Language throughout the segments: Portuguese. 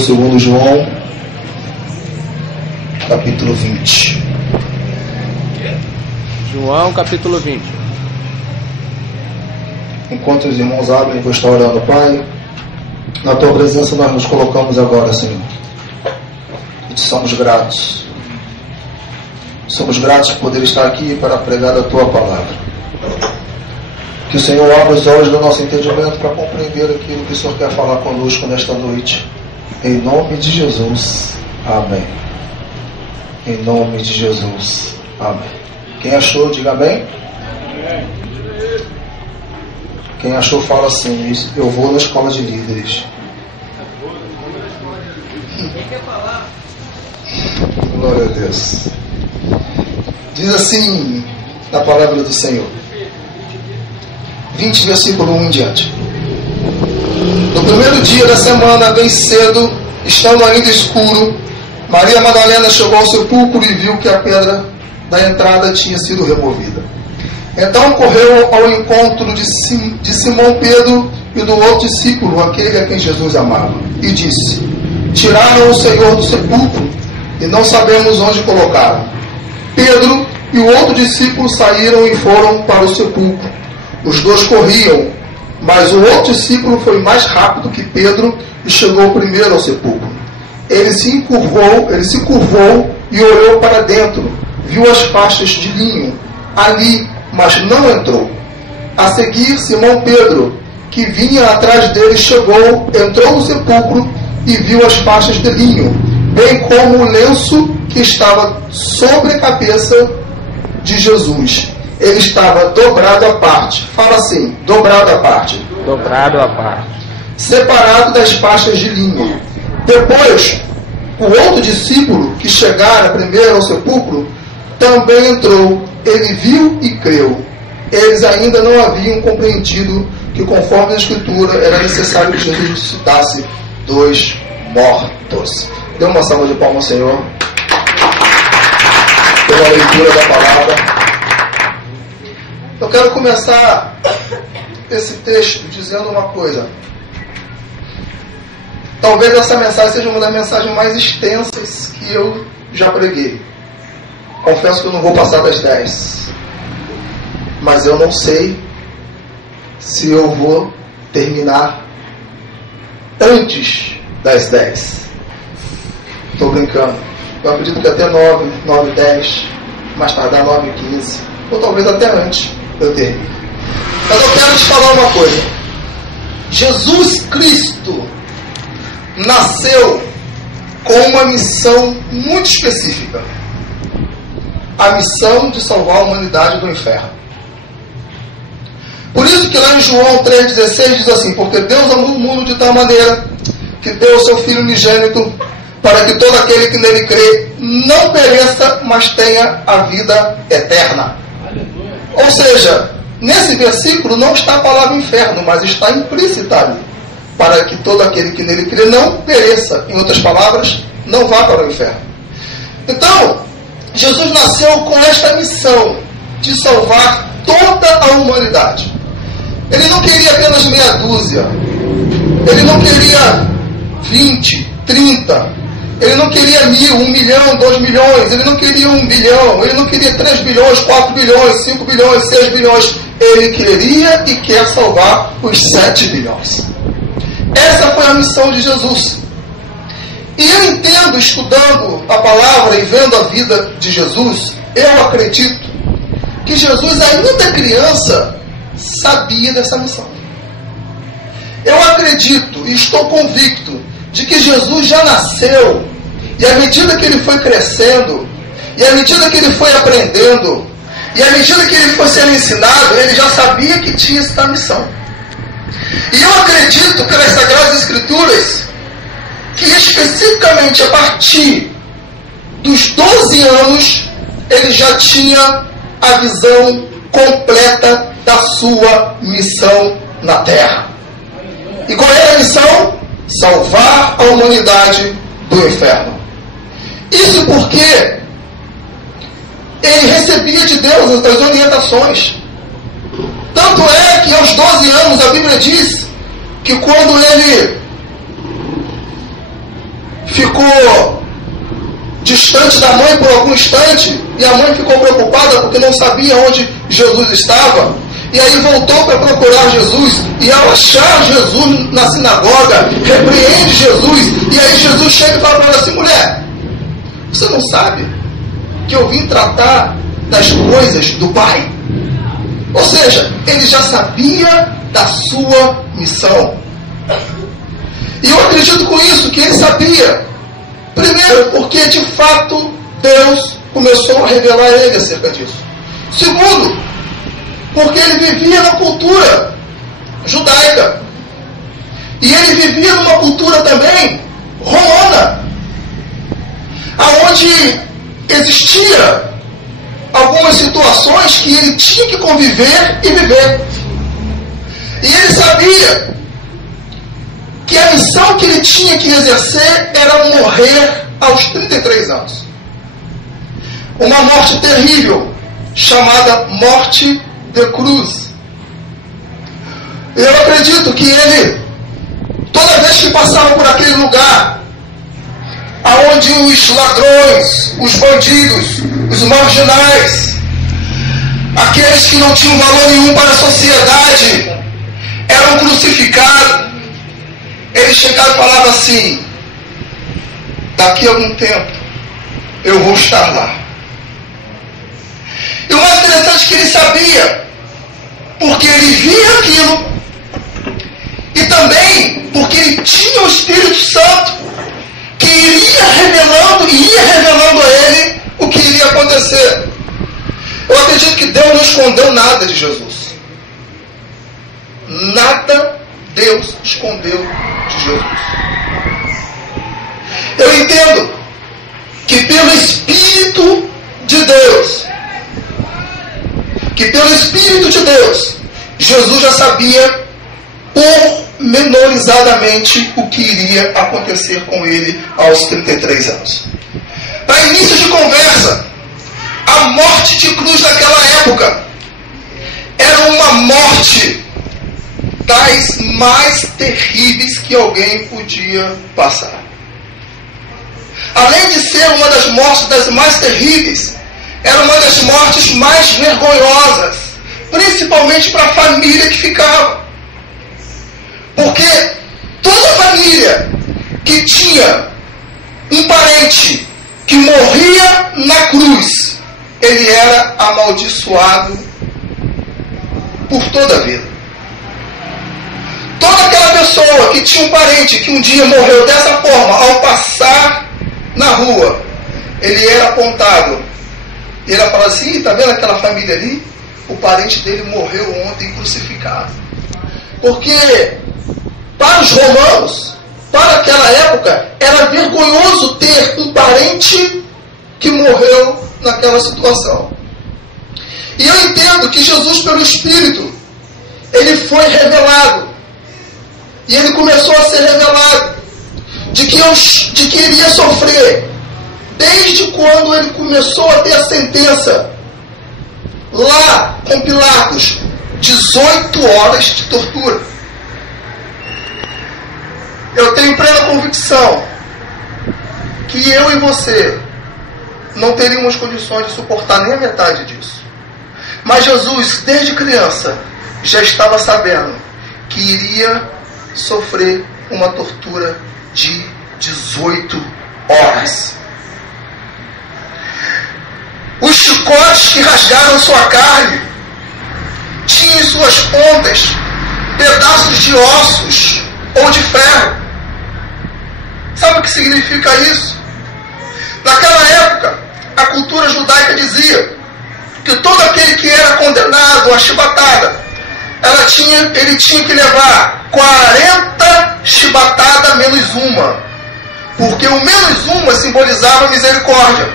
segundo João, capítulo 20. João, capítulo 20. Enquanto os irmãos abrem, vou estar orando. Pai, na Tua presença nós nos colocamos agora, Senhor. E te somos gratos. Somos gratos por poder estar aqui para pregar a Tua palavra. Que o Senhor abra os olhos do nosso entendimento para compreender aquilo que o Senhor quer falar conosco nesta noite. Em nome de Jesus. Amém. Em nome de Jesus. Amém. Quem achou, diga amém. Quem achou, fala assim: eu vou na escola de líderes. Glória a Deus. Diz assim na palavra do Senhor, 20, versículo 1 em diante. No primeiro dia da semana, bem cedo, estando ainda escuro, Maria Madalena chegou ao sepulcro e viu que a pedra da entrada tinha sido removida. Então correu ao encontro de Simão Pedro e do outro discípulo, aquele a quem Jesus amava, e disse: tiraram o Senhor do sepulcro e não sabemos onde colocaram. Pedro e o outro discípulo saíram e foram para o sepulcro. Os dois corriam, mas o outro discípulo foi mais rápido que Pedro e chegou primeiro ao sepulcro. Ele se curvou e olhou para dentro, viu as faixas de linho ali, mas não entrou. A seguir, Simão Pedro, que vinha atrás dele, entrou no sepulcro e viu as faixas de linho, bem como o lenço que estava sobre a cabeça de Jesus. Ele estava dobrado à parte. Fala assim: dobrado à parte. Dobrado à parte. Separado das faixas de linho. Depois, o outro discípulo, que chegara primeiro ao sepulcro, também entrou. Ele viu e creu. Eles ainda não haviam compreendido que, conforme a Escritura, era necessário que Jesus ressuscitasse dos mortos. Dê uma salva de palmas, Senhor, pela leitura da palavra. Eu quero começar esse texto dizendo uma coisa. Talvez essa mensagem seja uma das mensagens mais extensas que eu já preguei. Confesso que eu não vou passar das 10. Mas eu não sei se eu vou terminar antes das 10. Estou brincando. Eu acredito que até 9, 10, mais tardar 9, 15, ou talvez até antes eu termine. Mas eu quero te falar uma coisa. Jesus Cristo nasceu com uma missão muito específica. A missão de salvar a humanidade do inferno. Por isso que lá em João 3,16 diz assim: porque Deus amou o mundo de tal maneira que deu o seu Filho unigênito, para que todo aquele que nele crê não pereça, mas tenha a vida eterna. Ou seja, nesse versículo não está a palavra inferno, mas está implícita ali: para que todo aquele que nele crê não pereça. Em outras palavras, não vá para o inferno. Então, Jesus nasceu com esta missão de salvar toda a humanidade. Ele não queria apenas meia dúzia. Ele não queria 20, 30. Ele não queria 1.000, 1 milhão, 2 milhões. Ele não queria 1 bilhão. Ele não queria 3 bilhões, 4 bilhões, 5 bilhões, 6 bilhões. Ele queria e quer salvar os 7 bilhões. Essa foi a missão de Jesus. E eu entendo, estudando a palavra e vendo a vida de Jesus, eu acredito que Jesus, ainda criança, sabia dessa missão. Eu acredito e estou convicto de que Jesus já nasceu, e à medida que ele foi crescendo, e à medida que ele foi aprendendo, e à medida que ele foi sendo ensinado, ele já sabia que tinha essa missão. E eu acredito pelas Sagradas Escrituras que especificamente a partir dos 12 anos ele já tinha a visão completa da sua missão na Terra. E qual era a missão? Salvar a humanidade do inferno. Isso porque ele recebia de Deus as orientações. Tanto é que aos 12 anos a Bíblia diz que quando ele ficou distante da mãe por algum instante, e a mãe ficou preocupada porque não sabia onde Jesus estava, e aí voltou para procurar Jesus, e ao achar Jesus na sinagoga, repreende Jesus, e aí Jesus chega e fala para ela assim: mulher, você não sabe que eu vim tratar das coisas do Pai? Ou seja, ele já sabia da sua missão. E eu acredito com isso que ele sabia. Primeiro, porque de fato Deus começou a revelar a ele acerca disso. Segundo, porque ele vivia na cultura judaica. E ele vivia numa cultura também romana, aonde existia algumas situações que ele tinha que conviver e viver. E ele sabia que a missão que ele tinha que exercer era morrer aos 33 anos. Uma morte terrível, chamada morte de cruz. Eu acredito que ele, toda vez que passava por aquele lugar, aonde os ladrões, os bandidos, os marginais, aqueles que não tinham valor nenhum para a sociedade, eram crucificados, ele chegava e falava assim: daqui a algum tempo eu vou estar lá. E o mais interessante é que ele sabia, porque ele via aquilo, e também porque ele tinha o Espírito Santo, que ia revelando a ele o que iria acontecer. Eu acredito que Deus não escondeu nada de Jesus. Nada Deus escondeu de Jesus. Eu entendo que pelo Espírito de Deus, Jesus já sabia pormenorizadamente o que iria acontecer com ele aos 33 anos. Para início de conversa, a morte de cruz naquela época era uma morte das mais terríveis que alguém podia passar. Além de ser uma das mortes das mais terríveis, era uma das mortes mais vergonhosas, principalmente para a família que ficava. Porque toda família que tinha um parente que morria na cruz, ele era amaldiçoado por toda a vida. Toda aquela pessoa que tinha um parente que um dia morreu dessa forma, ao passar na rua, ele era apontado. E ele falava assim: está vendo aquela família ali? O parente dele morreu ontem crucificado. Porque para os romanos, para aquela época, era vergonhoso ter um parente que morreu naquela situação. E eu entendo que Jesus, pelo Espírito, ele foi revelado. E ele começou a ser revelado de que iria sofrer desde quando ele começou a ter a sentença lá com Pilatos, 18 horas de tortura. Eu tenho plena convicção que eu e você não teríamos condições de suportar nem a metade disso. Mas Jesus, desde criança, já estava sabendo que iria sofrer uma tortura de 18 horas. Os chicotes que rasgaram sua carne tinham em suas pontas pedaços de ossos ou de ferro. Sabe o que significa isso? Naquela época, a cultura judaica dizia que todo aquele que era condenado à chibatada, ele tinha que levar 40 chibatadas menos uma, porque o menos uma simbolizava a misericórdia.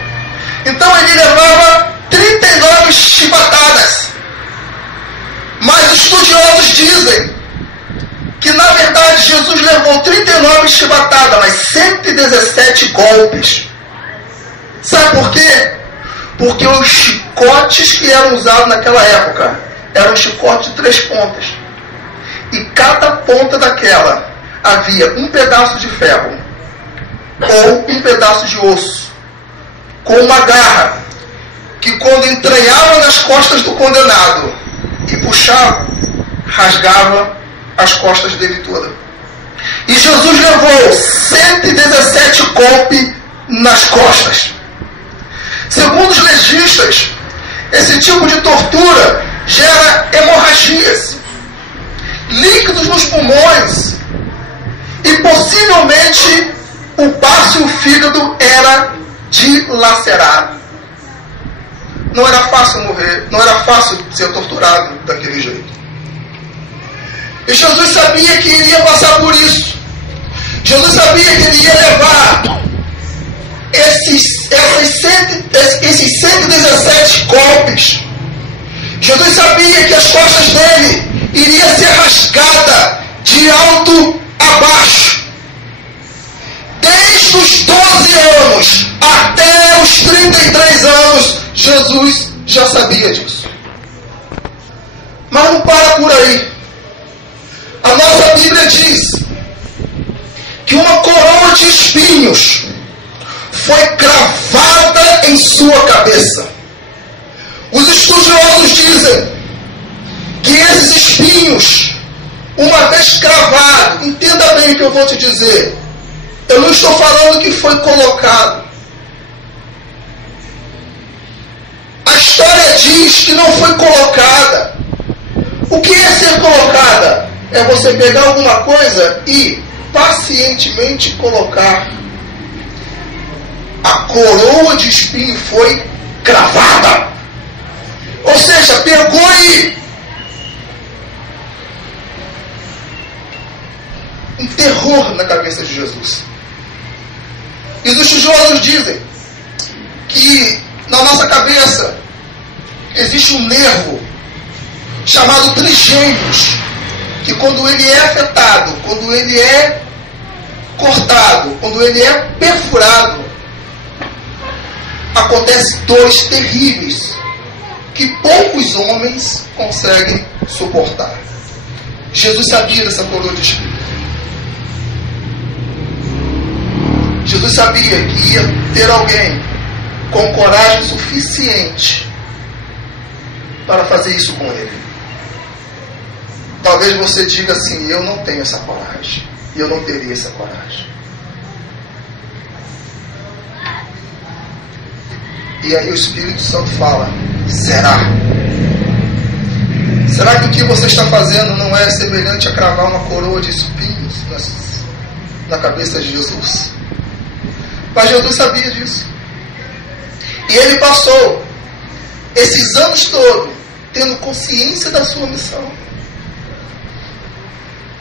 Então ele levava 39 chibatadas. Mas os estudiosos dizem que na verdade Jesus levou 39 chibatadas, mas 117 golpes. Sabe por quê? Porque os chicotes que eram usados naquela época eram chicotes de 3 pontas. E cada ponta daquela havia um pedaço de ferro. ou um pedaço de osso, com uma garra, que quando entranhava nas costas do condenado e puxava, rasgava as costas dele toda. E Jesus levou 117 golpes nas costas. Segundo os legistas, esse tipo de tortura gera hemorragias, líquidos nos pulmões, e possivelmente o baço e o fígado era dilacerado. Não era fácil morrer, não era fácil ser torturado daquele jeito. E Jesus sabia que iria passar por isso. Jesus sabia que ele ia levar esses 117 golpes. Jesus sabia que as costas dele iriam ser rasgadas de alto a baixo. Desde os 12 anos até os 33 anos, Jesus já sabia disso. Mas não para por aí. A nossa Bíblia diz que uma coroa de espinhos foi cravada em sua cabeça. Os estudiosos dizem que esses espinhos, uma vez cravados, entenda bem o que eu vou te dizer, eu não estou falando que foi colocado. A história diz que não foi colocada. O que é ser colocada? É você pegar alguma coisa e pacientemente colocar. A coroa de espinho foi cravada. Ou seja, pegou e um terror na cabeça de Jesus. E os estudiosos dizem que na nossa cabeça existe um nervo chamado trigêmeos, que quando ele é afetado, quando ele é cortado, quando ele é perfurado, acontecem dores terríveis que poucos homens conseguem suportar. Jesus sabia dessa coroa de espinho. Jesus sabia que ia ter alguém com coragem suficiente para fazer isso com ele. Talvez você diga assim: eu não tenho essa coragem. E eu não teria essa coragem. E aí o Espírito Santo fala: será? Será que o que você está fazendo não é semelhante a cravar uma coroa de espinhos na cabeça de Jesus? Mas Jesus sabia disso. E ele passou esses anos todos tendo consciência da sua missão,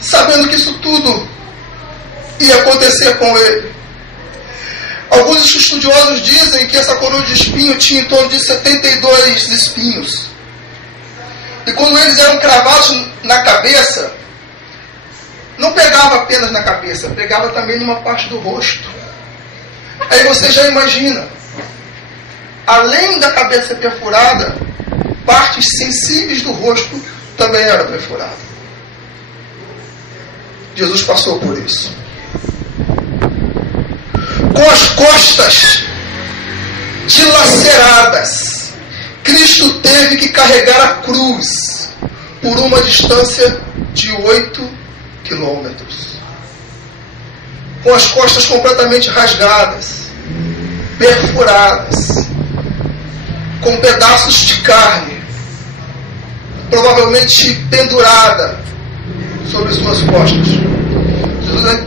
sabendo que isso tudo ia acontecer com ele. Alguns estudiosos dizem que essa coroa de espinho tinha em torno de 72 espinhos. E quando eles eram cravados na cabeça, não pegava apenas na cabeça, pegava também numa parte do rosto. Aí você já imagina, além da cabeça perfurada, partes sensíveis do rosto também eram perfuradas. Jesus passou por isso. Com as costas dilaceradas, Cristo teve que carregar a cruz por uma distância de 8 quilômetros. Com as costas completamente rasgadas, perfuradas, com pedaços de carne, provavelmente pendurada sobre suas costas.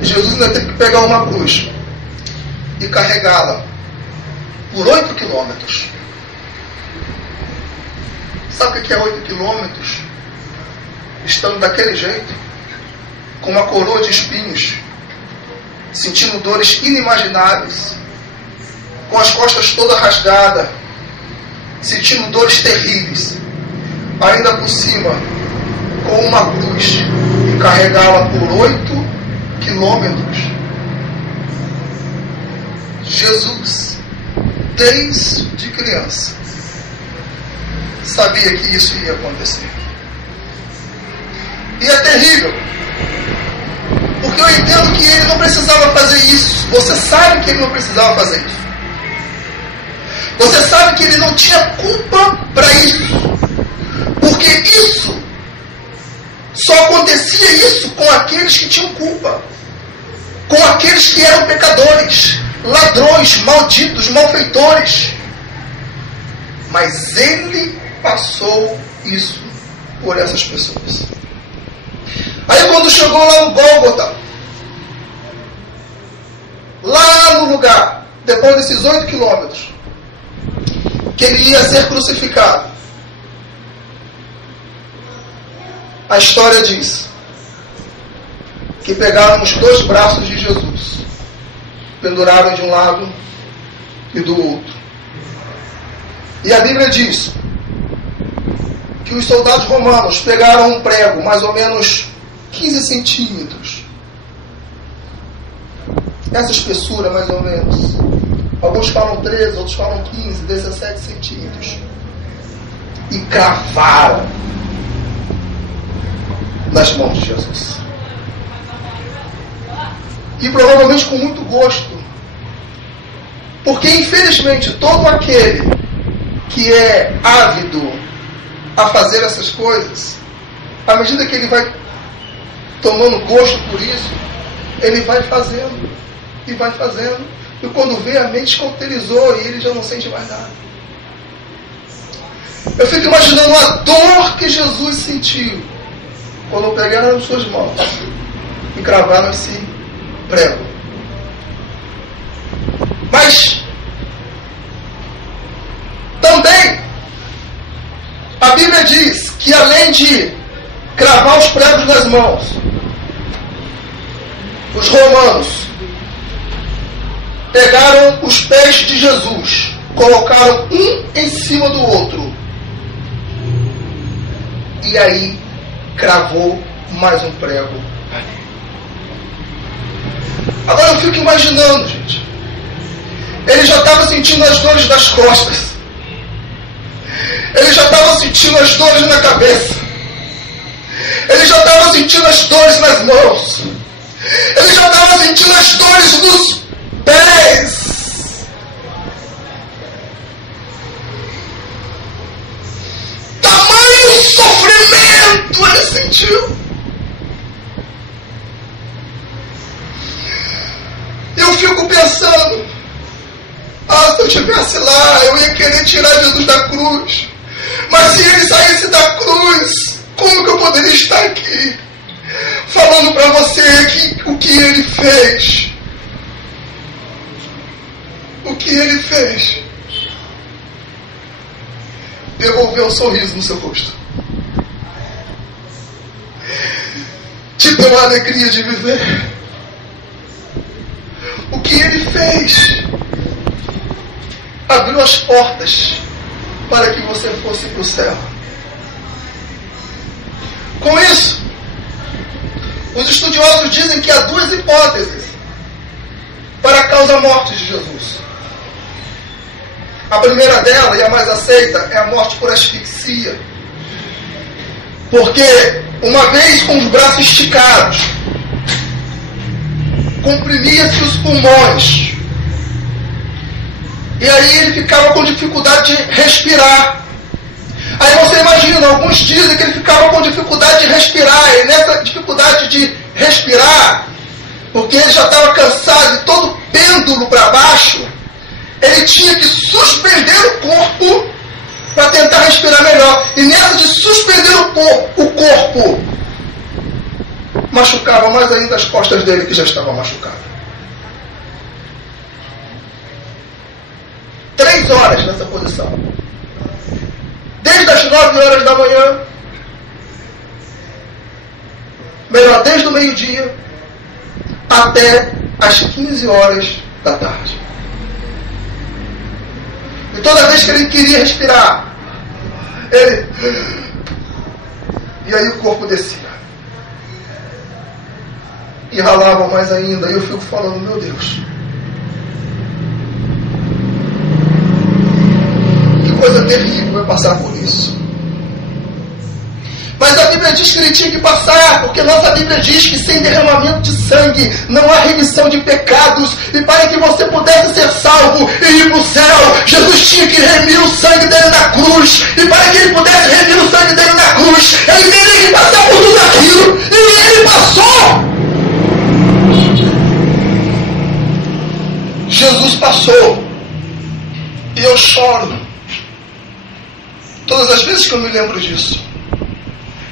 Jesus ainda teve que pegar uma cruz e carregá-la por 8 quilômetros. Sabe o que é 8 quilômetros? Estando daquele jeito, com uma coroa de espinhos, sentindo dores inimagináveis, com as costas todas rasgadas, sentindo dores terríveis, ainda por cima, com uma cruz, e carregá-la por 8 quilômetros. Jesus, desde criança, sabia que isso ia acontecer. E é terrível, Porque eu entendo que ele não precisava fazer isso. Você sabe que ele não precisava fazer isso. Você sabe que ele não tinha culpa para isso. Porque isso só acontecia isso com aqueles que tinham culpa. Com aqueles que eram pecadores, ladrões, malditos, malfeitores. Mas ele passou isso por essas pessoas. Aí quando chegou lá no Gólgota, lá no lugar, depois desses 8 quilômetros, que ele ia ser crucificado, a história diz que pegaram os 2 braços de Jesus, penduraram de um lado e do outro. E a Bíblia diz que os soldados romanos pegaram um prego, mais ou menos 15 centímetros. Essa espessura, mais ou menos. Alguns falam 13, outros falam 15, 17 centímetros. E cravaram nas mãos de Jesus. E provavelmente com muito gosto. Porque, infelizmente, todo aquele que é ávido a fazer essas coisas, à medida que ele vai tomando gosto por isso, ele vai fazendo, e vai fazendo, e quando vê, a mente cauterizou e ele já não sente mais nada. Eu fico imaginando a dor que Jesus sentiu quando pegaram as suas mãos e cravaram esse prego. Mas também a Bíblia diz que além de cravar os pregos nas mãos, os romanos pegaram os pés de Jesus, colocaram um em cima do outro, e aí cravou mais um prego. Agora eu fico imaginando, gente, ele já estava sentindo as dores das costas, ele já estava sentindo as dores na cabeça, ele já estava sentindo as dores nas mãos, ele já estava sentindo as dores nos pés. Tamanho sofrimento ele sentiu. Eu fico pensando, se eu estivesse lá, eu ia querer tirar Jesus da cruz. Mas se ele saísse da cruz, como que eu poderia estar aqui falando para você que o que ele fez? O que ele fez? Devolveu um sorriso no seu rosto. Te deu a alegria de viver. O que ele fez? Abriu as portas para que você fosse para o céu. Com isso, os estudiosos dizem que há 2 hipóteses para a causa-morte de Jesus. A primeira dela, e a mais aceita, é a morte por asfixia. Porque, uma vez com os braços esticados, comprimia-se os pulmões. E aí ele ficava com dificuldade de respirar. Aí você imagina, alguns dizem que ele ficava com dificuldade de respirar. E nessa dificuldade de respirar, porque ele já estava cansado e todo pêndulo para baixo, ele tinha que suspender o corpo para tentar respirar melhor. E nessa de suspender o corpo, machucava mais ainda as costas dele, que já estavam machucadas. 3 horas nessa posição. Desde as 9 horas da manhã, melhor, desde o meio-dia até as 15 horas da tarde. E toda vez que ele queria respirar, ele... E aí o corpo descia. E ralava mais ainda. E eu fico falando, meu Deus, que coisa terrível é passar por isso. Mas a Bíblia diz que ele tinha que passar, porque nossa Bíblia diz que sem derramamento de sangue não há remissão de pecados. E para que você pudesse ser salvo e ir para o céu, Jesus tinha que remir o sangue dele na cruz. E para que ele pudesse remir o sangue dele na cruz, ele teria que passar por tudo aquilo. E ele passou. Jesus passou. E eu choro todas as vezes que eu me lembro disso.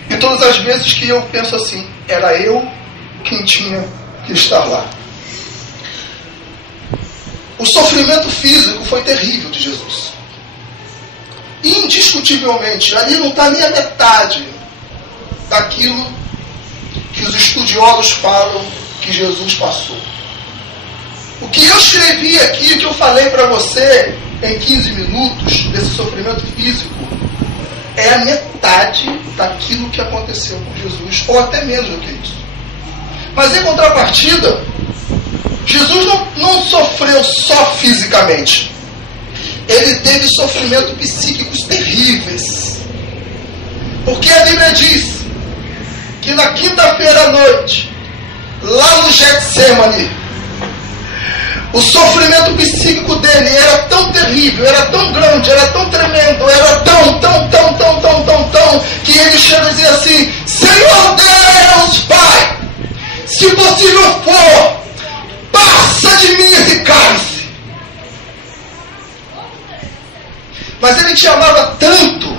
E todas as vezes que eu penso assim, era eu quem tinha que estar lá. O sofrimento físico foi terrível de Jesus. Indiscutivelmente, ali não está nem a metade daquilo que os estudiosos falam que Jesus passou. O que eu escrevi aqui, o que eu falei para você em 15 minutos desse sofrimento físico, é a metade daquilo que aconteceu com Jesus, ou até menos do que isso. Mas em contrapartida, Jesus não sofreu só fisicamente. Ele teve sofrimentos psíquicos terríveis. Porque a Bíblia diz que na quinta-feira à noite, lá no Getsemane, o sofrimento psíquico dele era tão terrível, era tão grande, era tão tremendo, era tão, que ele chega a dizer assim: Senhor Deus, Pai, se possível for, passa de mim esse cálice. Mas ele te amava tanto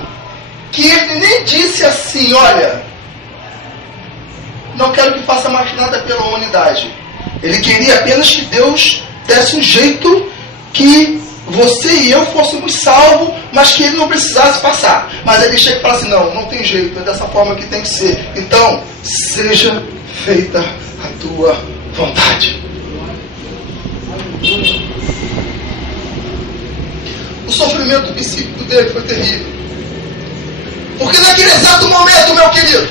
que ele nem disse assim: olha, não quero que faça mais nada pela humanidade. Ele queria apenas que Deus desse um jeito que você e eu fôssemos salvos, mas que ele não precisasse passar. Mas ele chega e fala assim: não tem jeito, é dessa forma que tem que ser. Então, seja feita a tua vontade. O sofrimento psíquico dele foi terrível. Porque naquele exato momento, meu querido,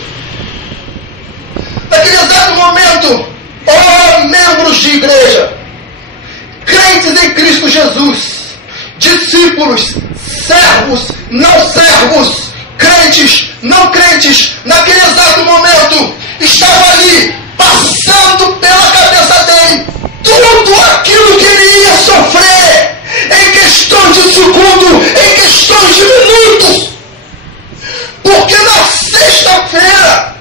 naquele exato momento, membros de igreja, crentes em Cristo Jesus, discípulos, servos, não servos, crentes, não crentes, naquele exato momento, estava ali, passando pela cabeça dele, tudo aquilo que ele ia sofrer, em questões de segundo, em questões de minutos. Porque na sexta-feira,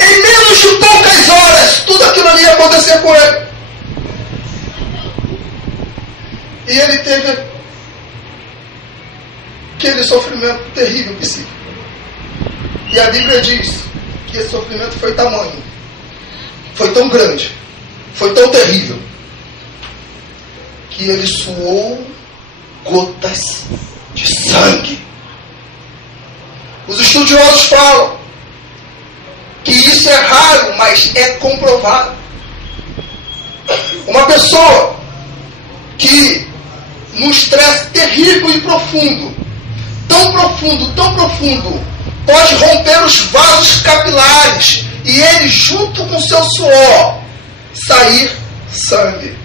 em menos de poucas horas, tudo aquilo ali ia acontecer com ele. E ele teve aquele sofrimento terrível psíquico. E a Bíblia diz que esse sofrimento foi tamanho, foi tão grande, foi tão terrível, que ele suou gotas de sangue. Os estudiosos falam que isso é raro, mas é comprovado. Uma pessoa que num estresse terrível e profundo, tão profundo, pode romper os vasos capilares e ele, junto com seu suor, sair sangue.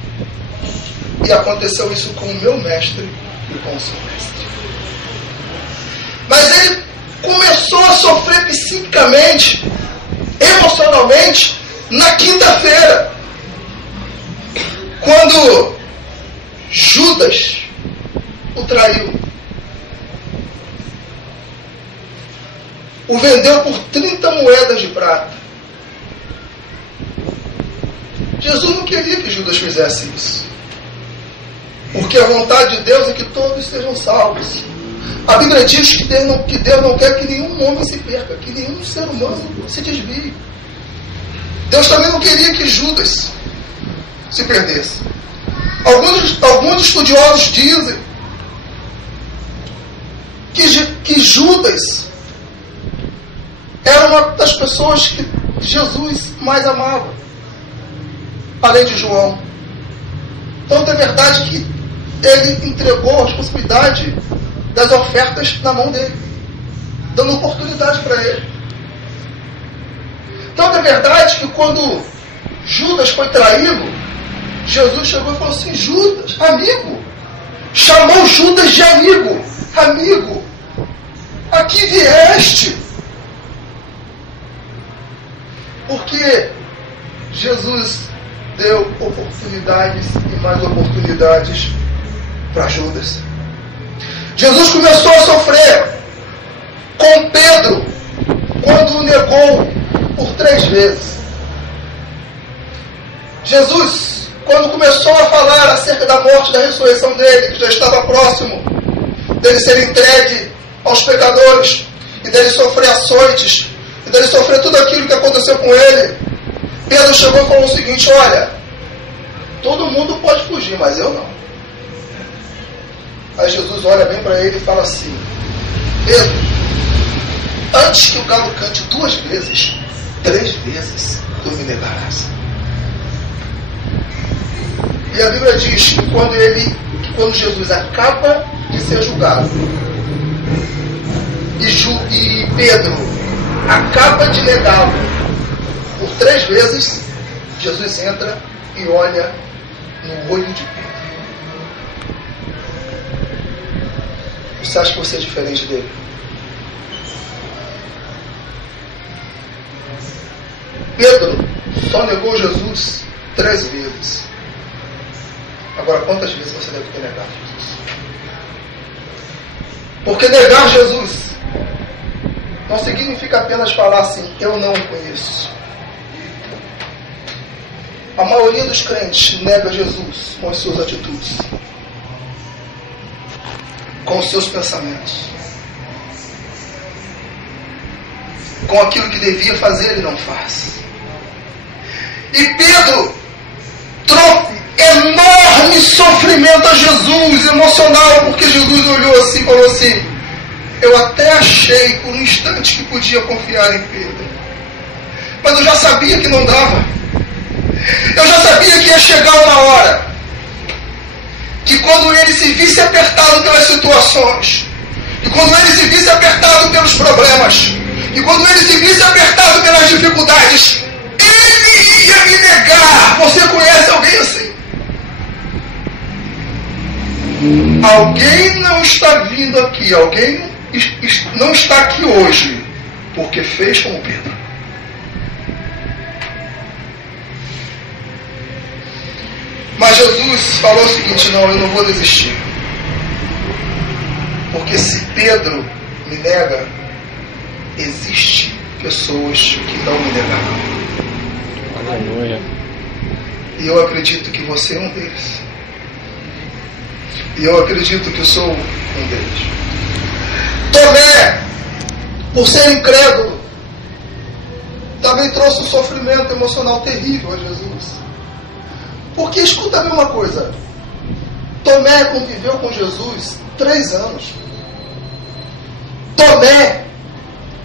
E aconteceu isso com o meu mestre e com o seu mestre. Mas ele começou a sofrer psiquicamente, emocionalmente, na quinta-feira, quando Judas o traiu, o vendeu por 30 moedas de prata. Jesus não queria que Judas fizesse isso, porque a vontade de Deus é que todos sejam salvos. A Bíblia diz que Deus não quer que nenhum homem se perca, que nenhum ser humano se desvie. Deus também não queria que Judas se perdesse. Alguns estudiosos dizem que Judas era uma das pessoas que Jesus mais amava, além de João. Tanto é verdade que ele entregou a responsabilidade das ofertas na mão dele, dando oportunidade para ele. Tanto é verdade que quando Judas foi traído, Jesus chegou e falou assim: Judas, amigo. Chamou Judas de amigo. a que vieste? Porque Jesus deu oportunidades e mais oportunidades para Judas. Jesus começou a sofrer com Pedro quando o negou por 3 vezes. Jesus, quando começou a falar acerca da morte e da ressurreição dele, que já estava próximo dele ser entregue aos pecadores, e dele sofrer açoites, e dele sofrer tudo aquilo que aconteceu com ele, Pedro chegou e falou o seguinte: olha, todo mundo pode fugir, mas eu não. Aí Jesus olha bem para ele e fala assim: Pedro, antes que o galo cante 2 vezes, 3 vezes tu me negarás. E a Bíblia diz que quando Jesus acaba de ser julgado e Pedro acaba de negá-lo por 3 vezes, Jesus entra e olha no olho de Pedro. Você acha que você é diferente dele? Pedro só negou Jesus 3 vezes. Agora, quantas vezes você deve ter negado Jesus? Porque negar Jesus não significa apenas falar assim: eu não o conheço. A maioria dos crentes nega Jesus com as suas atitudes, com os seus pensamentos, com aquilo que devia fazer e não faz. E Pedro trouxe enorme sofrimento a Jesus, emocional, porque Jesus olhou assim e falou assim: eu até achei por um instante que podia confiar em Pedro, mas eu já sabia que não dava. Eu já sabia que ia chegar uma hora que, quando ele se visse apertado pelas situações, e quando ele se visse apertado pelos problemas, e quando ele se visse apertado pelas dificuldades, ele ia me negar. Você conhece alguém assim? Alguém não está vindo aqui, alguém não está aqui hoje porque fez como Pedro. Mas Jesus falou o seguinte: não, eu não vou desistir. Porque se Pedro me nega, existem pessoas que não me negarão. Aleluia. E eu acredito que você é um deles. E eu acredito que eu sou um deles. Tomé, por ser incrédulo, também trouxe um sofrimento emocional terrível a Jesus. Porque, escuta bem uma coisa, Tomé conviveu com Jesus 3 anos. Tomé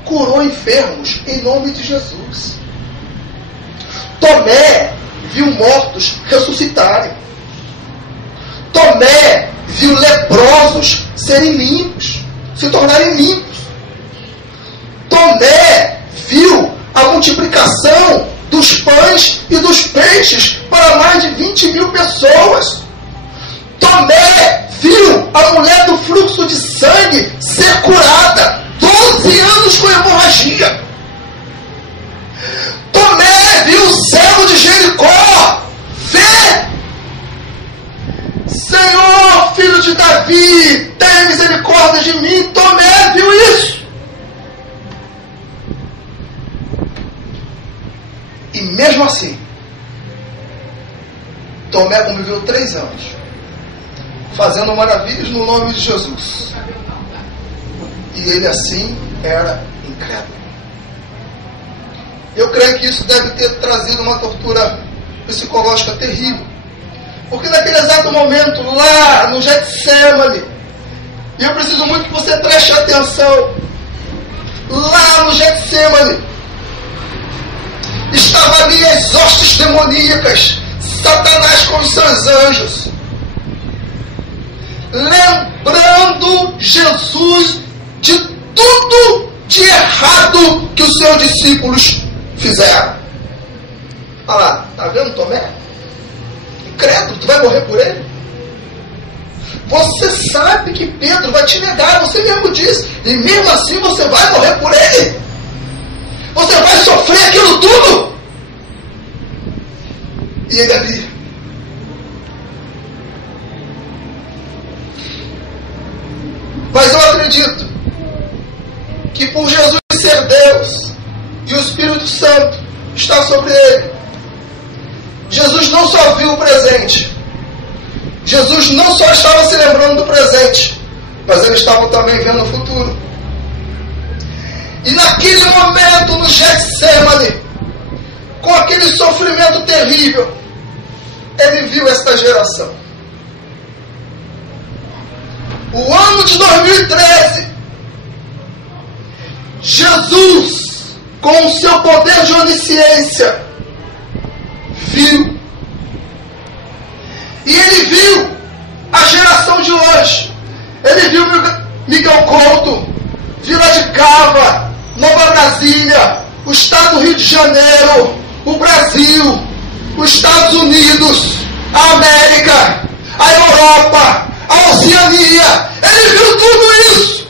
curou enfermos em nome de Jesus. Tomé viu mortos ressuscitarem. Tomé viu leprosos serem limpos, se tornarem limpos. Tomé viu a multiplicação dos pães e dos peixes para mais de 20.000 pessoas. Tomé viu a mulher do fluxo de sangue ser curada, 12 anos com hemorragia. Tomé viu o cego de Jericó ver: Senhor, filho de Davi, tenha misericórdia de mim. Tomé viu isso. E mesmo assim, Tomé conviveu 3 anos, fazendo maravilhas no nome de Jesus. E ele assim era incrédulo. Eu creio que isso deve ter trazido uma tortura psicológica terrível. Porque naquele exato momento, lá no Getsemane, e eu preciso muito que você preste atenção, lá no Getsemane, estava ali as hostes demoníacas, Satanás com os seus anjos, lembrando Jesus de tudo de errado que os seus discípulos fizeram. Olha lá, está vendo Tomé? Incrédulo, tu vai morrer por ele? Você sabe que Pedro vai te negar, você mesmo disse, e mesmo assim você vai morrer por ele? Você vai sofrer aquilo tudo? E ele ali, mas eu acredito que por Jesus ser Deus e o Espírito Santo está sobre ele, Jesus não só viu o presente, Jesus não só estava se lembrando do presente, mas ele estava também vendo o futuro. E naquele momento, no Getsemane, com aquele sofrimento terrível, ele viu esta geração. O ano de 2013, Jesus, com o seu poder de onisciência, viu. E ele viu a geração de hoje. Ele viu Miguel Couto, Vila de Cava, Nova Brasília, o estado do Rio de Janeiro, o Brasil, os Estados Unidos, a América, a Europa, a Oceania. Ele viu tudo isso.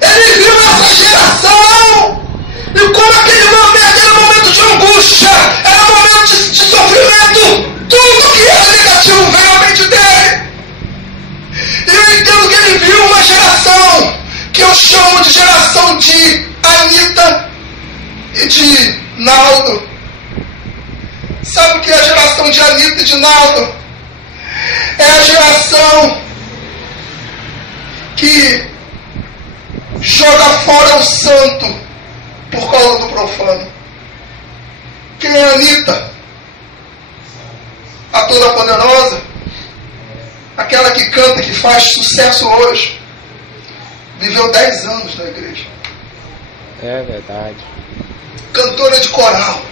Ele viu essa geração. E como aquele momento de angústia, era um momento de sofrimento, tudo que era negativo veio à mente dele. E eu entendo que ele viu uma geração que eu chamo de geração de Anitta e de Naldo. Sabe o que é a geração de Anitta e de Naldo? É a geração que joga fora o santo por causa do profano. Quem é a Anitta? A toda poderosa, aquela que canta, que faz sucesso hoje, viveu 10 anos na igreja. É verdade. Cantora de coral.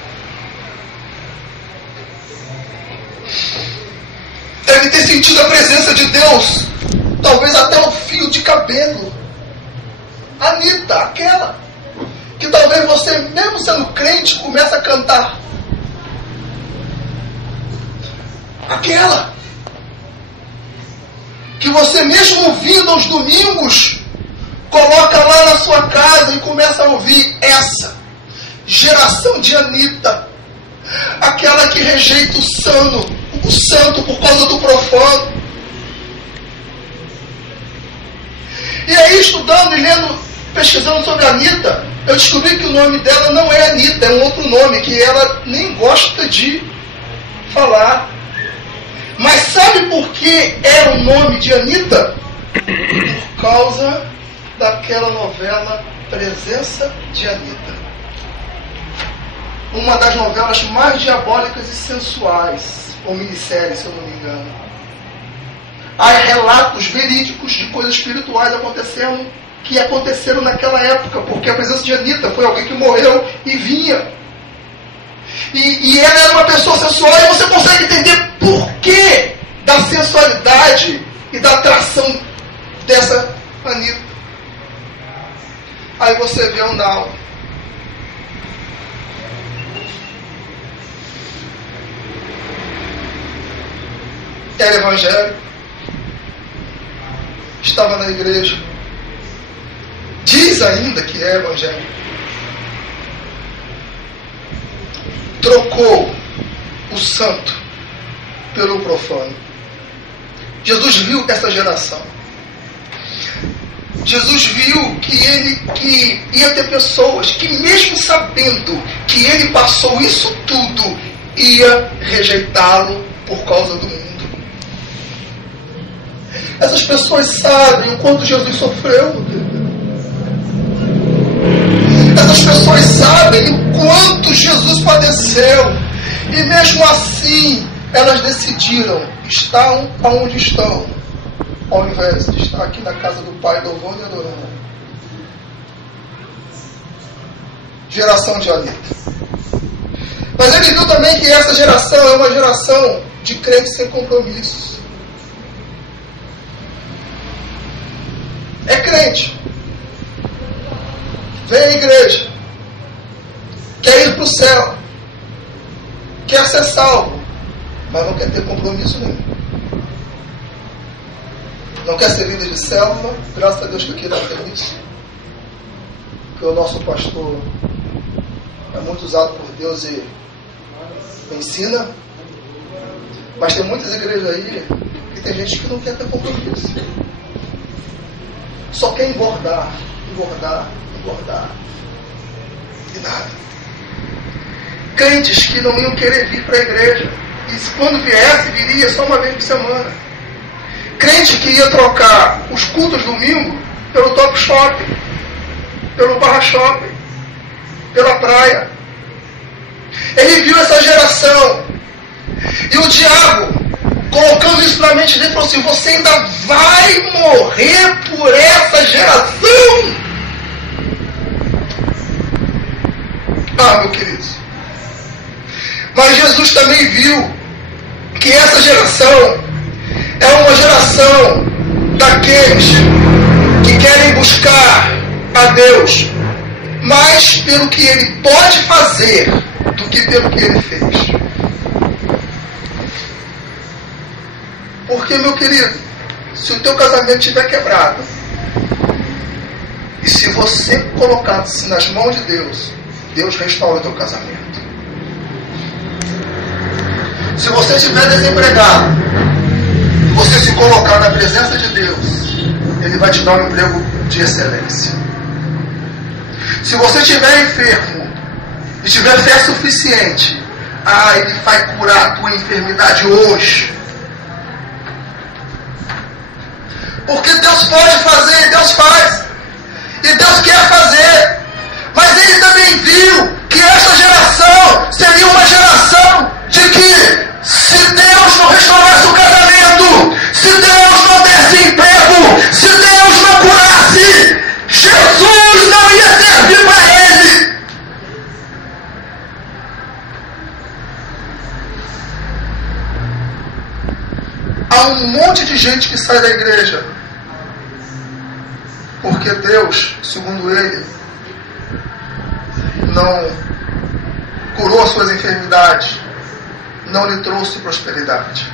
Deve ter sentido a presença de Deus, talvez até o fio de cabelo. Anitta, aquela que talvez você, mesmo sendo crente, começa a cantar. Aquela que você, mesmo ouvindo aos domingos, coloca lá na sua casa e começa a ouvir. Essa geração de Anitta, aquela que rejeita o santo por causa do profano. E aí, estudando e lendo, pesquisando sobre a Anitta, eu descobri que o nome dela não é Anitta, é um outro nome que ela nem gosta de falar. Mas sabe por que é o nome de Anitta? Por causa daquela novela Presença de Anitta. Uma das novelas mais diabólicas e sensuais, ou minissérie, se eu não me engano. Há relatos verídicos de coisas espirituais que aconteceram naquela época, porque a presença de Anitta foi alguém que morreu e vinha. E ela era uma pessoa sensual, e você consegue entender por que da sensualidade e da atração dessa Anitta. Aí você vê o Naldo. Era evangélico, estava na igreja, diz ainda que é evangélico, trocou o santo pelo profano. Jesus viu essa geração. Jesus viu que ia ter pessoas que, mesmo sabendo que ele passou isso tudo, ia rejeitá-lo por causa do mundo. Essas pessoas sabem o quanto Jesus sofreu. Essas pessoas sabem o quanto Jesus padeceu. E mesmo assim, elas decidiram estar onde estão, ao invés de estar aqui na casa do Pai, louvando e adorando. Geração de Anitta. Mas ele viu também que essa geração é uma geração de crentes sem compromissos. É crente, vem à igreja, quer ir para o céu, quer ser salvo, mas não quer ter compromisso nenhum. Não quer ser líder de célula? Graças a Deus que aqui não tem isso. Porque o nosso pastor é muito usado por Deus e ensina. Mas tem muitas igrejas aí que tem gente que não quer ter compromisso. Só quer engordar. E nada. Crentes que não iam querer vir para a igreja. E quando viesse, viria só uma vez por semana. Crente que ia trocar os cultos domingo pelo Top Shopping, pelo Barra Shopping, pela praia. Ele viu essa geração. E o diabo, colocando isso na mente dele, falou assim: você ainda vai morrer por essa geração? Ah, meu querido. Mas Jesus também viu que essa geração é uma geração daqueles que querem buscar a Deus mais pelo que Ele pode fazer do que pelo que Ele fez. Porque, meu querido, se o teu casamento estiver quebrado, e se você colocar-se nas mãos de Deus, Deus restaura o teu casamento. Se você estiver desempregado, e você se colocar na presença de Deus, Ele vai te dar um emprego de excelência. Se você estiver enfermo e tiver fé suficiente, Ele vai curar a tua enfermidade hoje. Porque Deus pode fazer, Deus faz. E Deus quer fazer. Mas Ele também viu que essa geração seria uma geração de que, se Deus não restaurasse o casamento, se Deus não desse emprego, se Deus não curasse, Jesus não ia servir para ele. Há um monte de gente que sai da igreja porque Deus, segundo ele, não curou as suas enfermidades, não lhe trouxe prosperidade.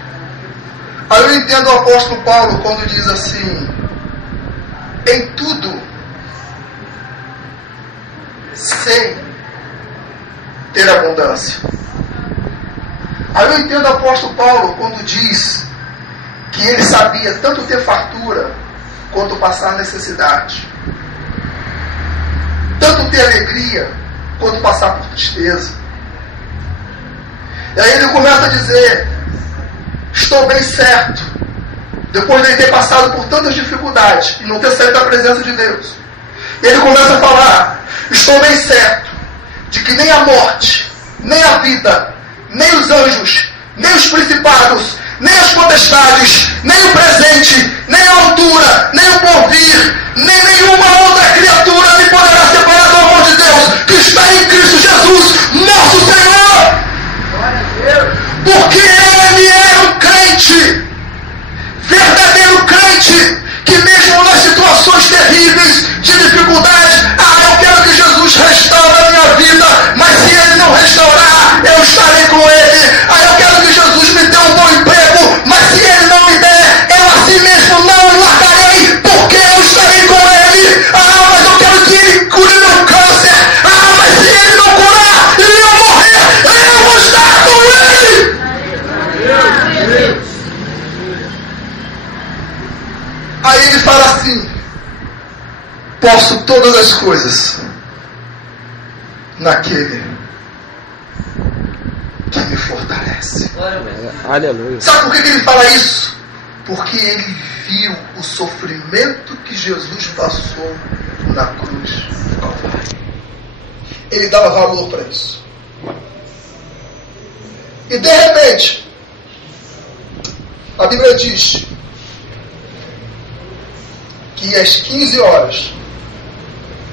Aí eu entendo o apóstolo Paulo quando diz assim: em tudo, sem ter abundância. Aí eu entendo o apóstolo Paulo quando diz que ele sabia tanto ter fartura quanto passar necessidade, tanto ter alegria quanto passar por tristeza. E aí ele começa a dizer: estou bem certo, depois de ele ter passado por tantas dificuldades e não ter saído da presença de Deus. E ele começa a falar: estou bem certo de que nem a morte, nem a vida, nem os anjos, nem os principados, nem as potestades, nem o presente, nem a altura, nem o porvir, nem nenhuma outra criatura me poderá separar do amor de Deus que está em Cristo Jesus, nosso Senhor. Porque ele era um crente, verdadeiro crente, que mesmo nas situações terríveis, de dificuldade, eu quero que Jesus restaure a minha vida, mas se ele não restaurar, eu estarei com ele. Eu quero que Jesus me dê um bom emprego, mas se ele não me der, eu assim mesmo não o largarei, porque eu estarei com ele. Mas eu quero que ele cure meu câncer. Mas se ele não curar e eu morrer, eu vou estar com ele. Aí ele fala assim: posso todas as coisas naquele que me fortalece. Aleluia. Sabe por que ele fala isso? Porque ele viu o sofrimento que Jesus passou na cruz do Calvário. Ele dava valor para isso. E de repente, a Bíblia diz que às 15 horas,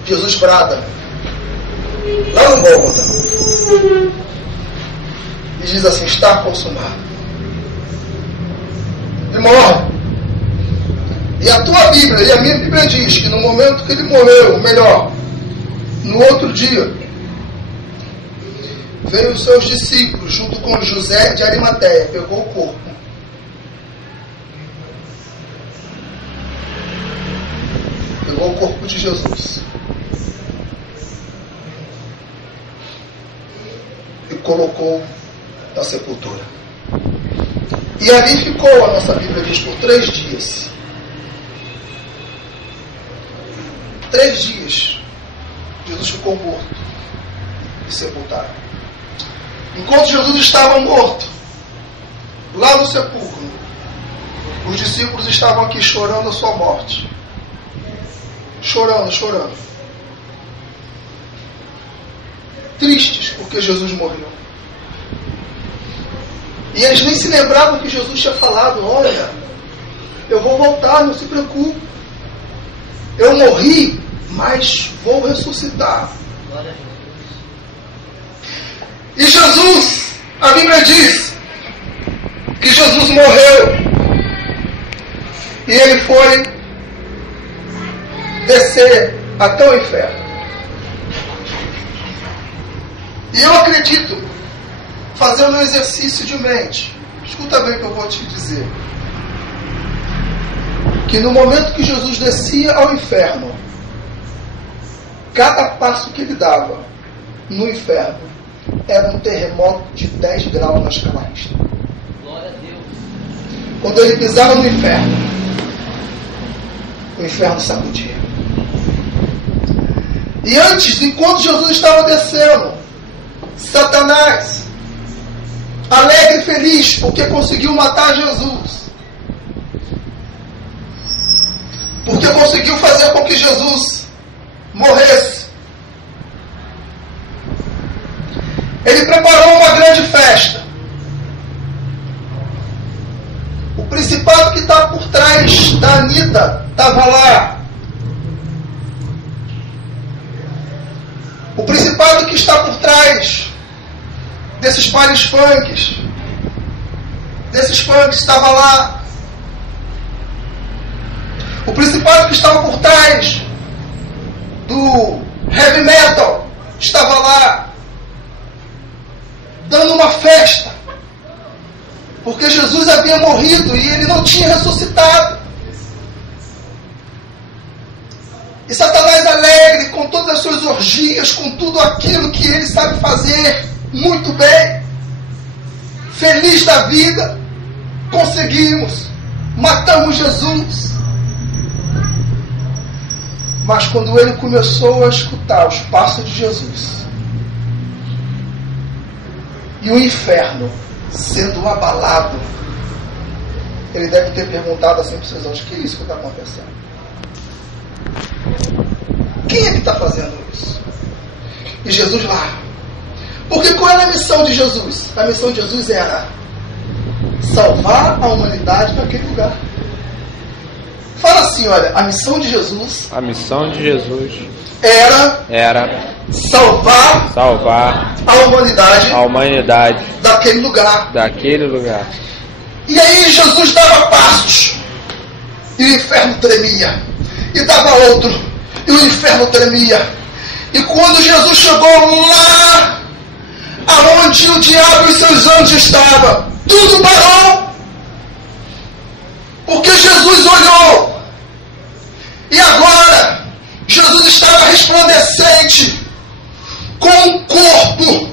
Jesus brada lá no Gólgota e diz assim: está consumado. Ele morre. E a tua Bíblia e a minha Bíblia diz que no momento que ele morreu, melhor, no outro dia, veio os seus discípulos junto com José de Arimateia, pegou o corpo corpo de Jesus e colocou na sepultura. E ali ficou, a nossa Bíblia diz, por 3 dias. 3 dias Jesus ficou morto e sepultado. Enquanto Jesus estava morto, lá no sepulcro, os discípulos estavam aqui chorando a sua morte. Chorando. Tristes porque Jesus morreu. E eles nem se lembravam que Jesus tinha falado: olha, eu vou voltar, não se preocupe. Eu morri, mas vou ressuscitar. E Jesus, a Bíblia diz que Jesus morreu e ele foi descer até o inferno. E eu acredito, fazendo um exercício de mente, escuta bem o que eu vou te dizer, que no momento que Jesus descia ao inferno, cada passo que ele dava no inferno era um terremoto de 10 graus na escala Richter. Glória a Deus. Quando ele pisava no inferno, o inferno sacudia. E antes, enquanto Jesus estava descendo, Satanás, alegre e feliz porque conseguiu matar Jesus, porque conseguiu fazer com que Jesus morresse, ele preparou uma grande festa. O principado que está por trás da Anitta estava lá. O principado que está por trás desses bailes funks, estava lá. O principado que estava por trás do heavy metal estava lá, dando uma festa, porque Jesus havia morrido e ele não tinha ressuscitado. E Satanás alegre, com todas as suas orgias, com tudo aquilo que ele sabe fazer muito bem, feliz da vida, conseguimos, matamos Jesus. Mas quando ele começou a escutar os passos de Jesus, e o inferno sendo abalado, ele deve ter perguntado assim para os seus anjos: que é isso que está acontecendo? Quem é que está fazendo isso? E Jesus lá. Porque qual era a missão de Jesus? A missão de Jesus era salvar a humanidade naquele lugar. Fala assim, olha, a missão de Jesus era salvar a humanidade daquele lugar. E aí Jesus dava passos e o inferno tremia, e dava outro e o inferno tremia. E quando Jesus chegou lá aonde o diabo e seus anjos estavam, tudo parou, porque Jesus olhou. E agora Jesus estava resplandecente, com um corpo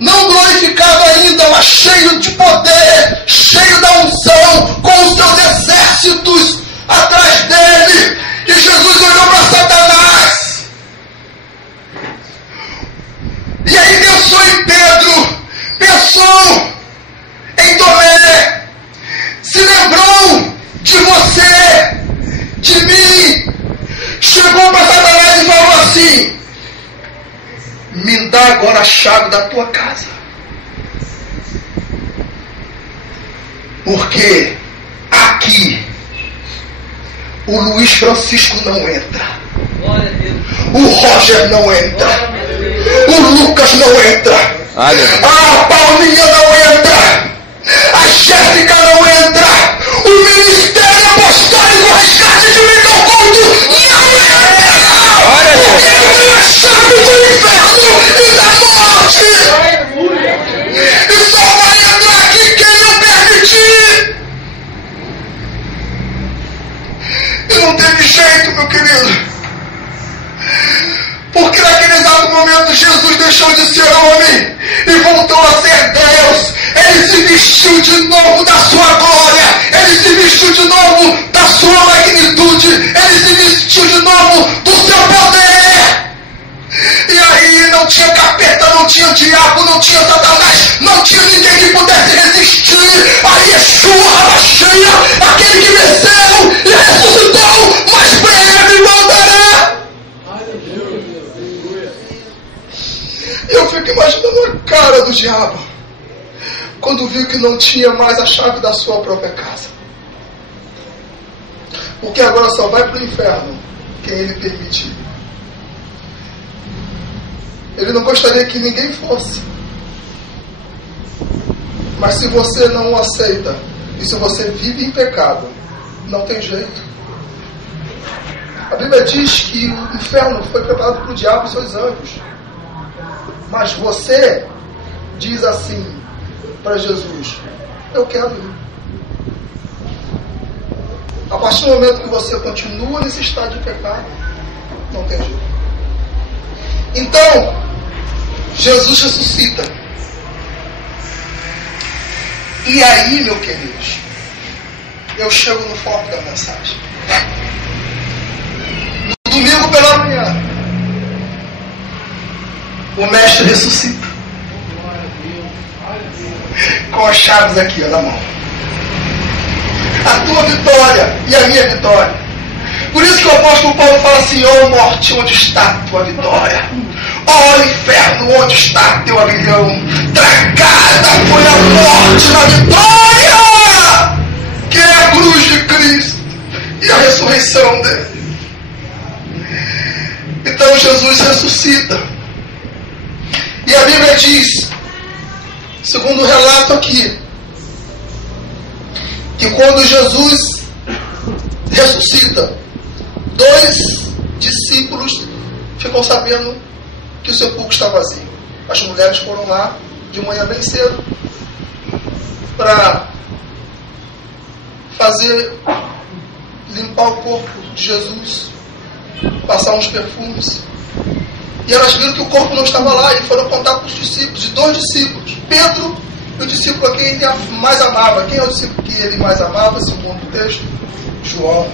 não glorificado ainda, mas cheio de poder, cheio da unção, com os seus exércitos atrás dele. E Jesus olhou para Satanás, e aí pensou em Pedro, pensou em Tomé, se lembrou de você, de mim, chegou para Satanás e falou assim: me dá agora a chave da tua casa, porque aqui o Luiz Francisco não entra, o Roger não entra, o Lucas não entra, a Paulinha não entra, a Jéssica não entra, o Ministério Apostólico Resgate de Milton Couto não entra, porque eu tenho a chave do inferno e da morte, e só vai entrar aqui quem eu permitir. E não teve jeito, meu querido. deixou de ser homem e voltou a ser Deus. Ele se vestiu de novo da sua glória. Ele se vestiu de novo da sua magnitude. Ele se vestiu de novo do seu poder. E aí não tinha capeta, não tinha diabo, não tinha Satanás, não tinha ninguém que pudesse resistir a Yeshua, a Mashiach, aquele que venceu e ressuscitou, mas breve voltará. Eu fico imaginando a cara do diabo quando viu que não tinha mais a chave da sua própria casa. Porque agora só vai para o inferno quem ele permitir. Ele não gostaria que ninguém fosse. Mas se você não o aceita, e se você vive em pecado, não tem jeito. A Bíblia diz que o inferno foi preparado para o diabo e seus anjos. Mas você diz assim para Jesus: eu quero ir. A partir do momento que você continua nesse estado de pecado, não tem jeito. Então, Jesus ressuscita. E aí, meus queridos, eu chego no foco da mensagem. No domingo pela manhã, o mestre ressuscita. Com as chaves aqui, ó, na mão. A tua vitória e a minha vitória. Por isso que o apóstolo Paulo fala assim: ó morte, onde está a tua vitória? Ó inferno, onde está teu aguilhão? Tragada foi a morte na vitória, que é a cruz de Cristo e a ressurreição dele. Então Jesus ressuscita. E a Bíblia diz, segundo o relato aqui, que quando Jesus ressuscita, 2 discípulos ficam sabendo que o sepulcro está vazio. As mulheres foram lá de manhã bem cedo para limpar o corpo de Jesus, passar uns perfumes. E elas viram que o corpo não estava lá e foram contar para os discípulos, de 2 discípulos, Pedro e o discípulo a quem ele mais amava. Quem é o discípulo que ele mais amava, segundo o texto? João.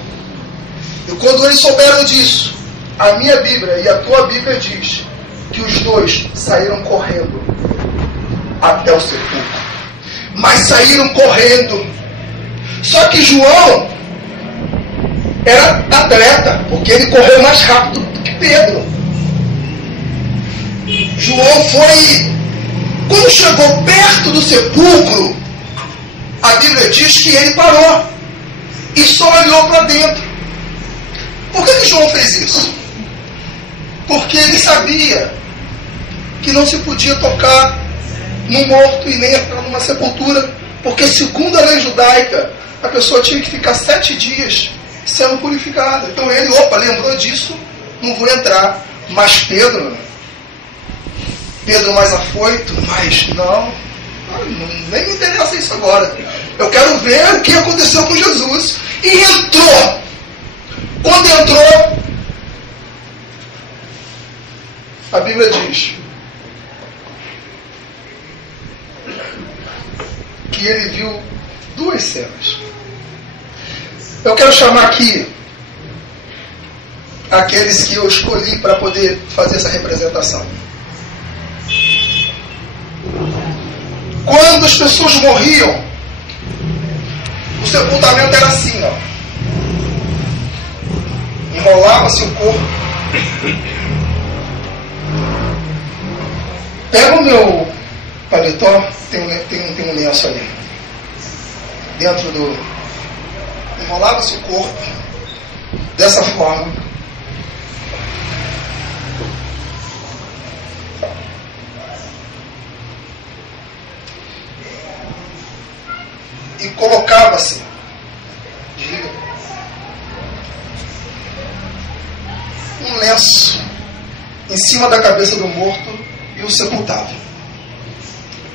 E quando eles souberam disso, a minha Bíblia e a tua Bíblia diz que os 2 saíram correndo até o sepulcro. Mas saíram correndo. Só que João era atleta, porque ele correu mais rápido do que Pedro. João foi... Quando chegou perto do sepulcro, a Bíblia diz que ele parou e só olhou para dentro. Por que João fez isso? Porque ele sabia que não se podia tocar no morto e nem entrar numa sepultura, porque segundo a lei judaica, a pessoa tinha que ficar 7 dias sendo purificada. Então ele, lembrou disso, não vou entrar. Mas Pedro mais afoito, mas não, nem me interessa isso agora. Eu quero ver o que aconteceu com Jesus. E entrou. Quando entrou, a Bíblia diz que ele viu 2 cenas. Eu quero chamar aqui aqueles que eu escolhi para poder fazer essa representação. Quando as pessoas morriam, o sepultamento era assim, ó. Enrolava-se o corpo. Pega o meu paletó, tem um lenço ali. Dentro do... Enrolava-se o corpo dessa forma. E colocava-se um lenço em cima da cabeça do morto e o sepultava.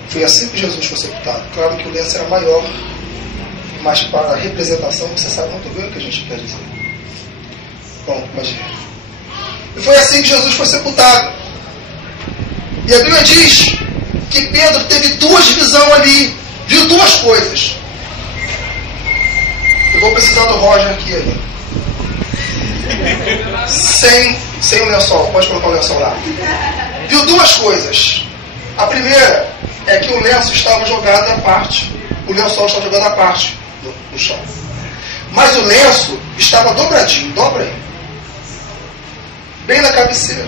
Foi assim que Jesus foi sepultado. Claro que o lenço era maior, mas para a representação você sabe muito bem o que a gente quer dizer. Bom, imagina. E foi assim que Jesus foi sepultado. E a Bíblia diz que Pedro teve duas visões ali, viu duas coisas. Eu vou precisar do Roger aqui ainda. Sem o lençol, pode colocar o lençol lá. Viu duas coisas. A primeira é que o lenço estava jogado à parte, o lençol estava jogado à parte no chão. Mas o lenço estava dobradinho, dobra aí. Bem na cabeceira.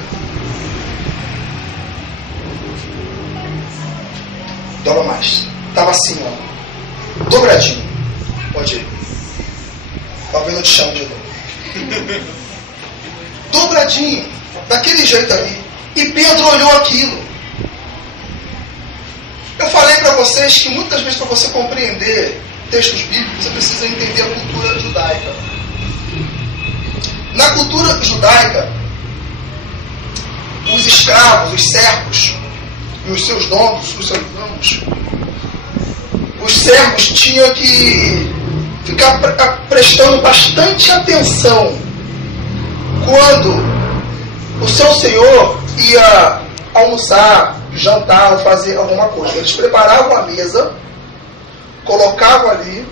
Dobra mais. Estava assim, ó. Dobradinho. Pode ir. Talvez eu te chame de novo. Dobradinho. Daquele jeito ali. E Pedro olhou aquilo. Eu falei para vocês que muitas vezes para você compreender textos bíblicos, você precisa entender a cultura judaica. Na cultura judaica, os escravos, os servos e os seus donos, os seus donos, os servos tinham que ficar prestando bastante atenção quando o seu senhor ia almoçar, jantar ou fazer alguma coisa. Eles preparavam a mesa, colocavam ali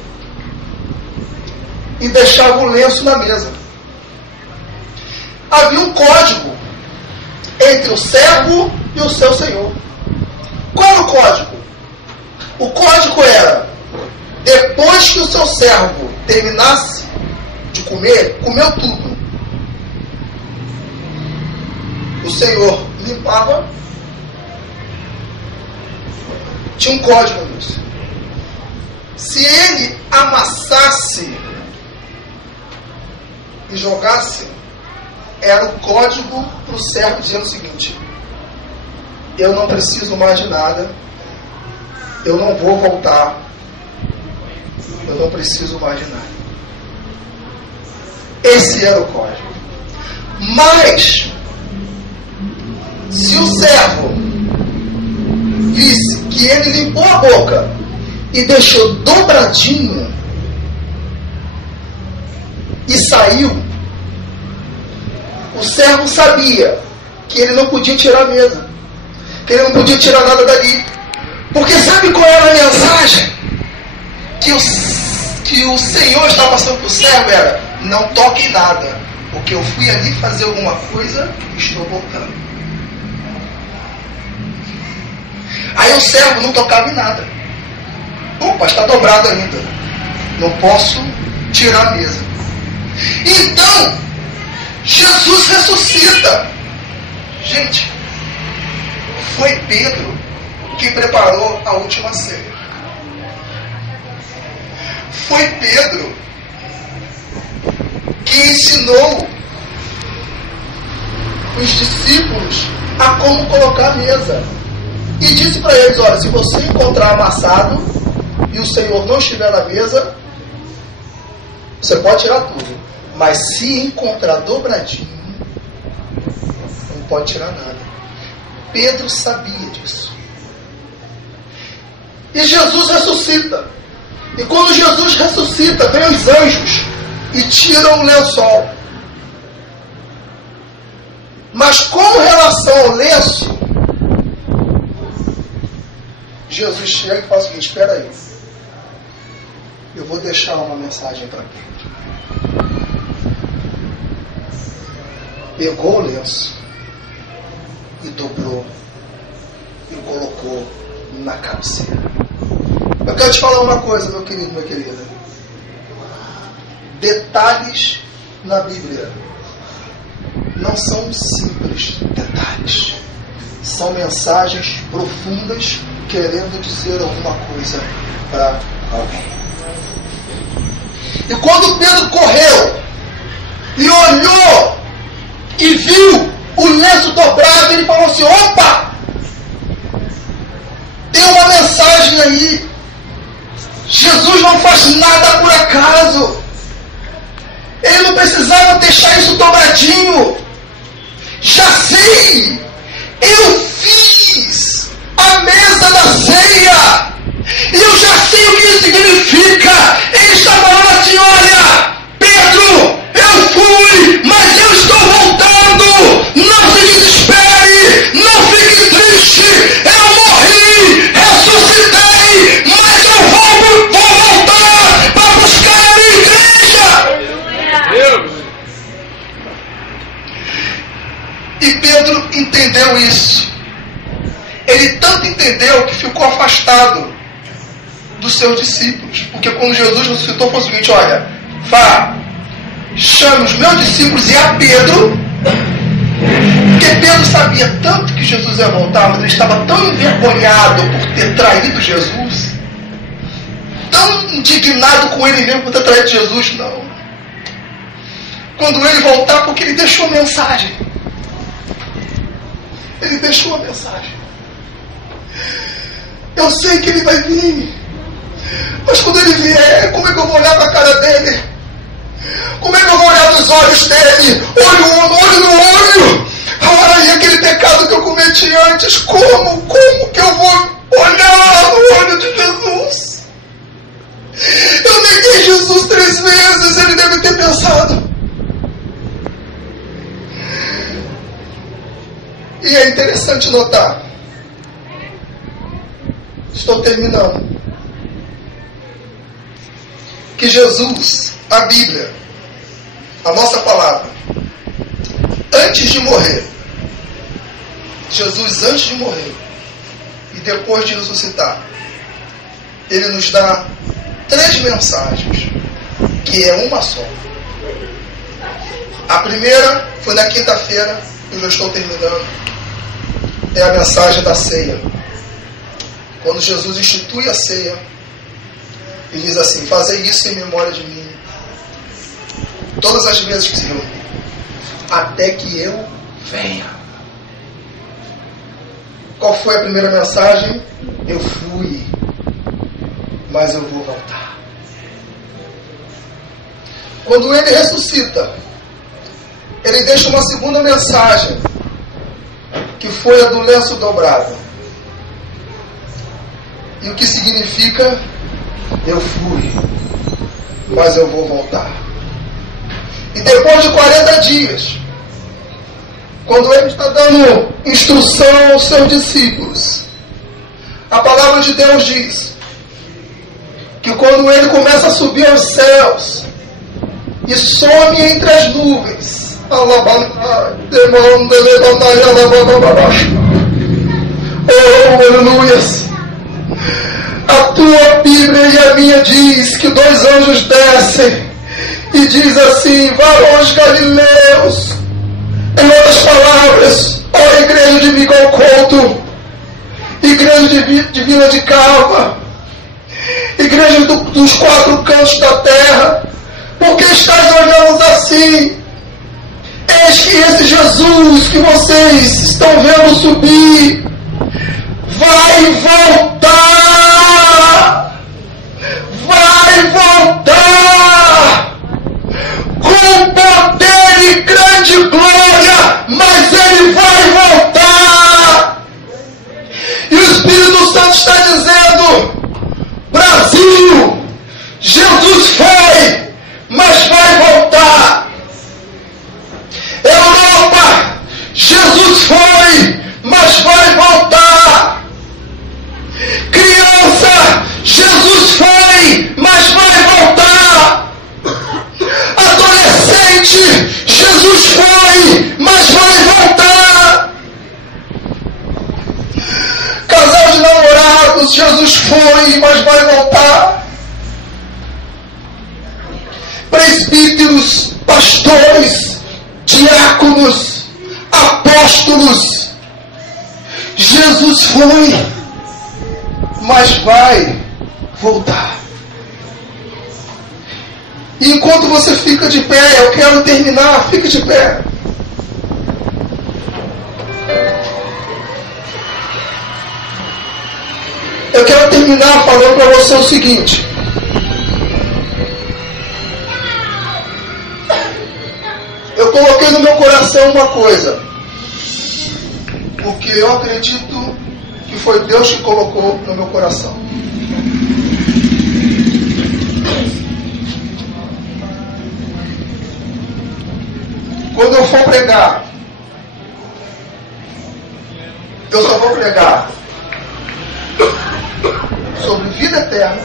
e deixavam o lenço na mesa. Havia um código entre o servo e o seu senhor. Qual era o código? O código era: depois que o seu servo terminasse de comer, comeu tudo, o senhor limpava. Tinha um código nisso. Se ele amassasse e jogasse, era o código para o servo dizendo o seguinte: eu não preciso mais de nada, eu não vou voltar, eu não preciso mais de nada. Esse era o código. Mas se o servo visse que ele limpou a boca e deixou dobradinho e saiu, o servo sabia que ele não podia tirar a mesa, que ele não podia tirar nada dali. Porque sabe qual era a mensagem que o Senhor estava passando para o servo? Era: não toque em nada, porque eu fui ali fazer alguma coisa e estou voltando. Aí o servo não tocava em nada. Opa, está dobrado ainda, não posso tirar a mesa. Então Jesus ressuscita. Gente, foi Pedro que preparou a última ceia. Foi Pedro que ensinou os discípulos a como colocar a mesa. E disse para eles: olha, se você encontrar amassado e o Senhor não estiver na mesa, você pode tirar tudo. Mas se encontrar dobradinho, não pode tirar nada. Pedro sabia disso. E Jesus ressuscita. E quando Jesus ressuscita, vem os anjos e tiram o lençol. Mas com relação ao lenço, Jesus chega e fala o seguinte: espera aí, eu vou deixar uma mensagem para Pedro. Pegou o lenço e dobrou e colocou na cabeceira. Eu quero te falar uma coisa, meu querido, minha querida. Detalhes na Bíblia não são simples detalhes. São mensagens profundas querendo dizer alguma coisa para alguém. E quando Pedro correu e olhou e viu o lenço dobrado, ele falou assim: opa! Tem uma mensagem aí. Jesus não faz nada por acaso. Ele não precisava deixar isso dobradinho. Já sei! Eu fiz a mesa da ceia. Eu já sei o que isso significa. Ele está falando assim: olha, Pedro, eu fui, mas eu estou voltando. Não se desespere, não fique triste. entendeu que ficou afastado dos seus discípulos. Porque quando Jesus ressuscitou foi o seguinte: olha, vá, chame os meus discípulos e a Pedro, porque Pedro sabia tanto que Jesus ia voltar, mas ele estava tão envergonhado por ter traído Jesus, tão indignado com ele mesmo por ter traído Jesus, não. Quando ele voltar, porque ele deixou a mensagem. Ele deixou a mensagem. Eu sei que ele vai vir, mas quando ele vier, como é que eu vou olhar para a cara dele? Como é que eu vou olhar nos olhos dele? Olho no olho. Ai, aquele pecado que eu cometi antes, como que eu vou olhar no olho de Jesus? Eu neguei Jesus 3 vezes, ele deve ter pensado. E é interessante notar, estou terminando, que Jesus, a Bíblia, a nossa palavra, antes de morrer, Jesus antes de morrer e depois de ressuscitar, ele nos dá 3 mensagens, que é uma só. A primeira foi na quinta-feira, eu já estou terminando, é a mensagem da ceia. Quando Jesus institui a ceia, ele diz assim: fazei isso em memória de mim, todas as vezes que se reunir, até que eu venha. Qual foi a primeira mensagem? Eu fui, mas eu vou voltar. Quando ele ressuscita, ele deixa uma segunda mensagem, que foi a do lenço dobrado. E o que significa? Eu fui, mas eu vou voltar. E depois de 40 dias, quando ele está dando instrução aos seus discípulos, a palavra de Deus diz que quando ele começa a subir aos céus e some entre as nuvens, oh, aleluias, a tua Bíblia e a minha diz que 2 anjos descem e diz assim: varões galileus, em outras palavras, ó igreja de Miguel Couto, igreja de Vila de Calma, igreja dos 4 cantos da terra, por que estáis olhando assim? Eis que esse Jesus que vocês estão vendo subir vai voltar, com poder e grande glória, mas ele vai voltar. E o Espírito Santo está dizendo: Brasil, Jesus foi, mas vai voltar. Europa, Jesus foi, mas vai voltar. Criança, Jesus foi, mas vai voltar. Adolescente, Jesus foi, mas vai voltar. Casal de namorados, Jesus foi, mas vai voltar. Presbíteros, pastores, diáconos, apóstolos, Jesus foi, mas vai voltar. E enquanto você fica de pé, eu quero terminar, fique de pé. Eu quero terminar falando para você o seguinte: eu coloquei no meu coração uma coisa, porque eu acredito que foi Deus que colocou no meu coração. Quando eu for pregar, eu só vou pregar sobre vida eterna